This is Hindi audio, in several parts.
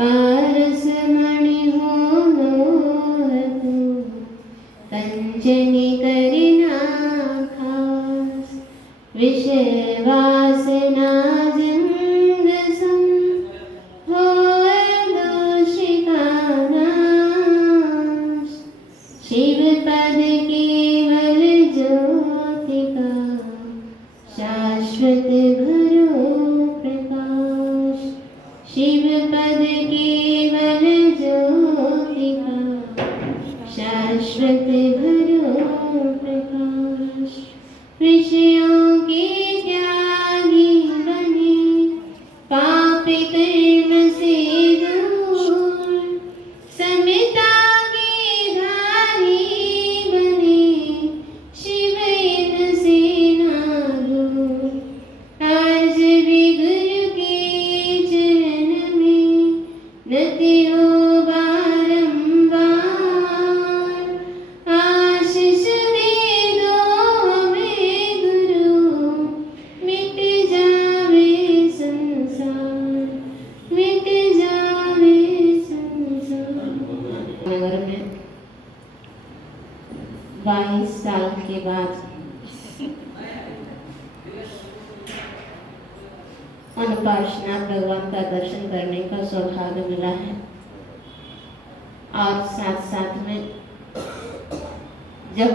पारस मणि हो तू कंचनी करना खास विषय वासना जंग सम होए दोषिका नाश शिव पद केवल ज्योतिका शाश्वत भरो प्रकाश शिव पद केवल ज्योतिका शाश्वत भरो प्रकाश विषयों के त्यागी बने पाप कर्म से दूर समिता के धारी बने शिव इनसे ना दूर आज भी गुरु के चरण में नति हो बारंबार आशीष दे दो हमें गुरु मिट जावे संसार मिट जावे संसार। नगर में 22 साल के बाद उन पार्श्वनाथ भगवान का दर्शन करने का सौभाग्य मिला है और साथ साथ में जब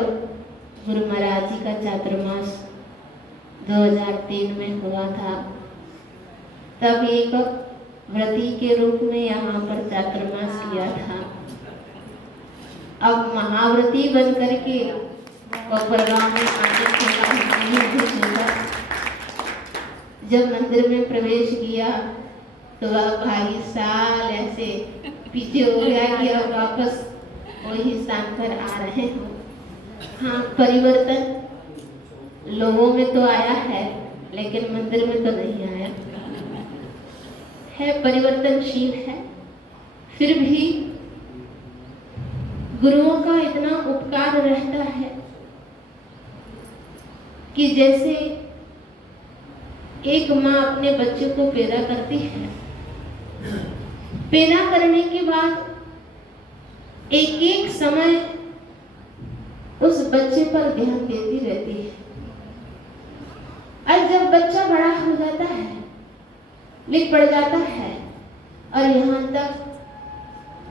गुरु महाराज जी का चातुर्मास 2003 में हुआ था तब एक व्रती के रूप में यहाँ पर चातुर्मास किया था। अब महाव्रती बन करके कोपरगांव में आने के बाद जब मंदिर में प्रवेश किया तो वह भाई साल ऐसे पीछे हो गया कि अब वापस वही स्थान पर आ रहे हो। हाँ, परिवर्तन लोगों में तो आया है लेकिन मंदिर में तो नहीं आया है। परिवर्तनशील है, फिर भी गुरुओं का इतना उपकार रहता है कि जैसे एक माँ अपने बच्चे को पैदा करती है, पैदा करने के बाद एक एक समय उस बच्चे पर ध्यान देती रहती है और जब बच्चा बड़ा हो जाता है, लिख पड़ जाता है और यहाँ तक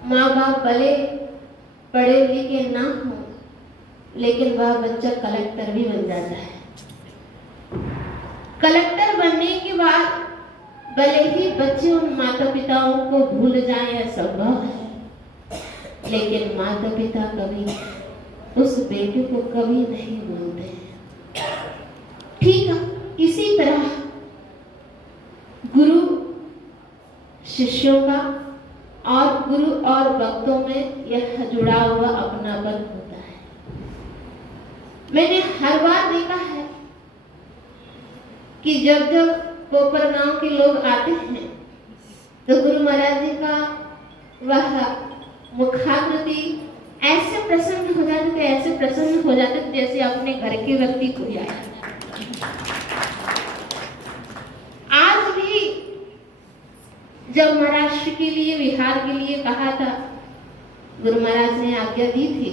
माँ बाप भले पढ़े लिखे ना हो लेकिन वह बच्चा कलेक्टर भी बन जाता है। कलेक्टर बनने के बाद भले ही बच्चे उन माता पिताओं को भूल जाएं, यह संभव है, लेकिन माता पिता कभी उस बेटे को कभी नहीं भूलते हैं। ठीक है, इसी तरह गुरु शिष्यों का और गुरु और भक्तों में यह जुड़ा हुआ अपनापन होता है। मैंने हर बार देखा है कि जब जब कोपरगांव के लोग आते हैं तो गुरु महाराज जी का वह मुखाकृति ऐसे प्रसन्न हो जाते थे, ऐसे प्रसन्न हो जाते थे जैसे अपने घर के व्यक्ति को ही आया। आज भी जब महाराष्ट्र के लिए, बिहार के लिए कहा था, गुरु महाराज ने आज्ञा दी थी,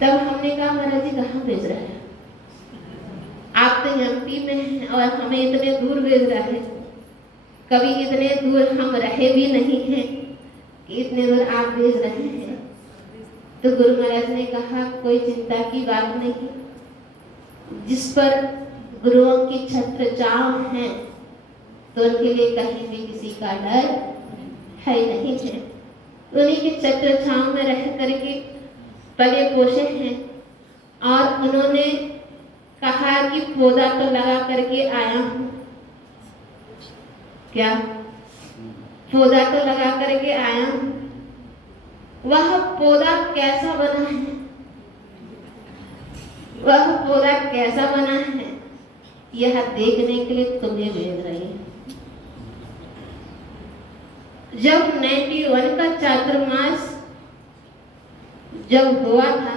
तब हमने कहा महाराज जी कहाँ भेज रहे हैं, आप तो एमपी में हैं और हमें इतने दूर भेज रहे हैं। कभी इतने दूर हम रहे भी नहीं हैं कि इतने दूर आप भेज रहे हैं। तो गुरु महाराज ने कहा कोई चिंता की बात नहीं, जिस पर गुरुओं की छत्र छांव है तो उनके लिए कहीं भी किसी का डर है नहीं है। उन्हीं के छत्र छांव में रह करके पले पोषे हैं और उन्होंने कहा कि पौधा तो लगा करके आया हूं। क्या पौधा तो लगा करके आया हूं, वह पौधा कैसा बना है, वह पौधा कैसा बना है यह देखने के लिए तुम्हें भेज रही है। जब 91 का चातुर्मास जब हुआ था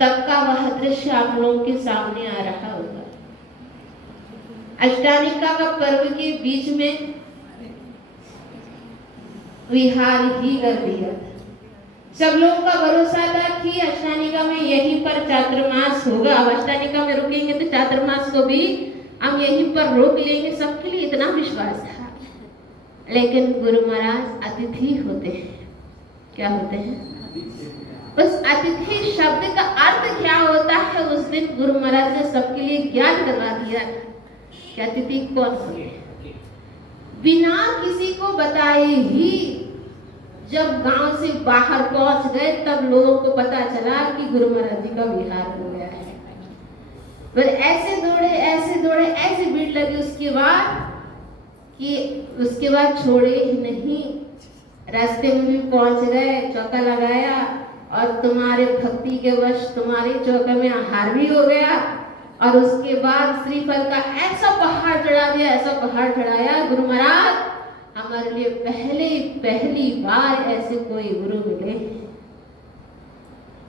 तब का वह दृश्य आप लोगों के सामने आ रहा होगा। अष्टानिका का पर्व के बीच में विहार ही कर दिया। सब लोगों का भरोसा था कि अष्टानिका में यहीं पर चातुर्मास होगा, अब अष्टानिका में रुकेंगे तो चातुर्मास को भी हम यहीं पर रोक लेंगे, सबके लिए इतना विश्वास था। लेकिन गुरु महाराज अतिथि होते हैं। क्या होते हैं? उस अतिथि शब्द का अर्थ क्या होता है, उस दिन गुरु महाराज ने सबके लिए ज्ञान करवा दिया कि अतिथि कौन होते हैं। बिना किसी को बताए ही जब गांव से बाहर पहुंच गए तब लोगों को पता चला कि गुरु महाराज जी का विहार हो गया है। फिर ऐसे दौड़े ऐसे भीड़ लगी उसके बाद छोड़े ही नहीं। रास्ते में भी पहुंच गए, चौका लगाया और तुम्हारे भक्ति के वश तुम्हारे चौके में आहार भी हो गया। और उसके बाद श्रीफल का ऐसा पहाड़ चढ़ाया गुरु महाराज, हमारे लिए पहली बार ऐसे कोई गुरु मिले।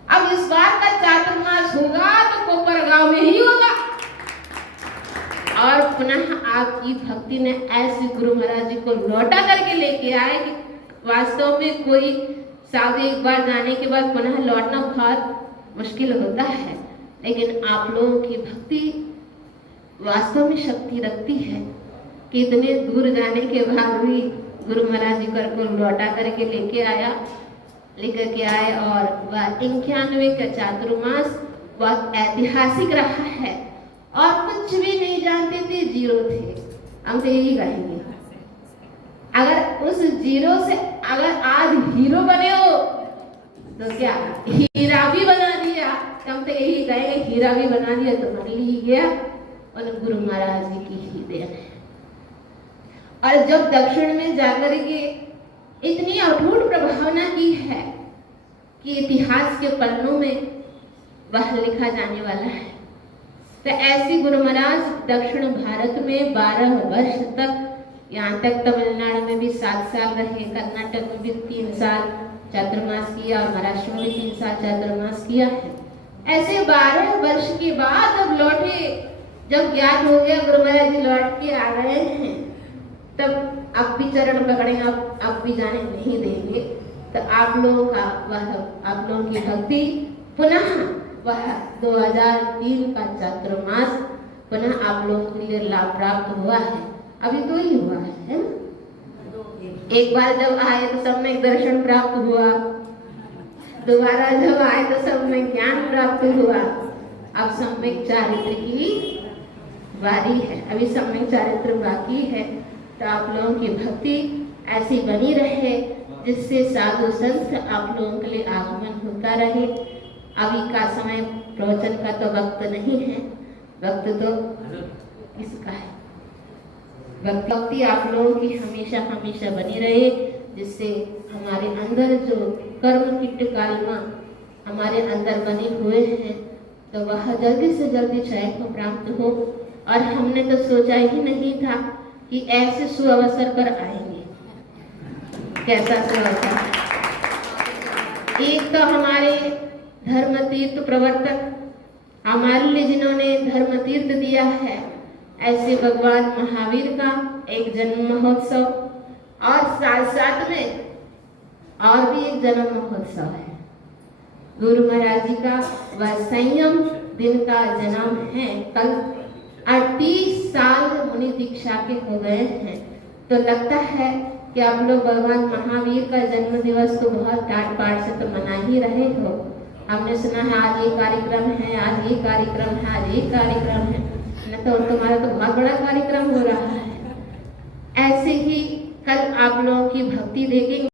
अब इस बार का चातुर्मास होगा तो कोपर गांव में ही होगा। और पुनः आपकी भक्ति ने ऐसे गुरु महाराज जी को लौटा करके लेके आए कि वास्तव में कोई साधु एक बार जाने के बाद पुनः लौटना बहुत मुश्किल होता है, लेकिन आप लोगों की भक्ति वास्तव में शक्ति रखती है कि इतने दूर जाने के बाद भी गुरु महाराज जी को लौटा करके लेकर के आए। और वह 91 का चातुर्मास बहुत ऐतिहासिक रहा है और कुछ भी नहीं जानते थे, जीरो थे। हम तो यही कहेंगे, अगर उस जीरो से अगर आज हीरो बने हो तो क्या हीरा भी बना दिया। हम तो यही कहेंगे, हीरा भी बना दिया तो बन ही गया, और गुरु महाराज जी की ही देन है। और जब दक्षिण में जाकर के इतनी अटूट प्रभावना की है कि इतिहास के पन्नों में वह लिखा जाने वाला है। तो ऐसी गुरु महाराज दक्षिण भारत में 12 वर्ष तक, यहाँ तक तमिलनाडु में भी 7 साल रहे, कर्नाटक में भी 3 साल चातुर्मास किया और महाराष्ट्र में भी 3 साल चातुर्मास किया है। ऐसे 12 वर्ष के बाद अब लौटे, जब ज्ञान हो गया गुरु महाराज जी लौट के आ रहे हैं, तब अब भी चरण पकड़ेंगे, अब भी जाने नहीं देंगे। तो आप लोगों की भक्ति पुनः वह 2003 का चातुर्मास पुनः आप लोगों के लिए लाभ प्राप्त हुआ है। अभी तो ही हुआ है ना? एक बार जब आए तो सब में दर्शन प्राप्त हुआ, दोबारा जब आए तो सब में ज्ञान प्राप्त हुआ। अब सम्यक चारित्र की बारी है, अभी सम्यक चारित्र बाकी है। तो आप लोगों की भक्ति ऐसी बनी रहे जिससे साधु संत आप लोगों के लिए आगमन होता रहे। अभी का समय प्रवचन का तो वक्त नहीं है, वक्त तो इसका है। भक्ति आप लोगों की हमेशा हमेशा बनी रहे, जिससे हमारे अंदर जो कर्म की टिकालिमा हमारे अंदर बने हुए हैं तो वह जल्दी से जल्दी क्षय को प्राप्त हो। और हमने तो सोचा ही नहीं था कि ऐसे सुअवसर पर आएंगे। कैसा सुअवसर! एक तो हमारे धर्म तीर्थ प्रवर्तक हमारे लिए जिन्होंने धर्म तीर्थ दिया है, ऐसे भगवान महावीर का एक जन्म महोत्सव और साथ में और भी एक जन्म महोत्सव है। गुरु महाराज जी का वह संयम दिन का जन्म है। कल 38 साल मुनि दीक्षा के हो गए हैं। तो लगता है कि आप लोग भगवान महावीर का जन्म दिवस तो बहुत टाट पाट से तो मना ही रहे हो। हमने सुना है आज ये कार्यक्रम है, आज ये कार्यक्रम है, आज ये कार्यक्रम है, न तो तुम्हारा तो बहुत बड़ा कार्यक्रम हो रहा है। ऐसे ही कल आप लोगों की भक्ति देखेंगे।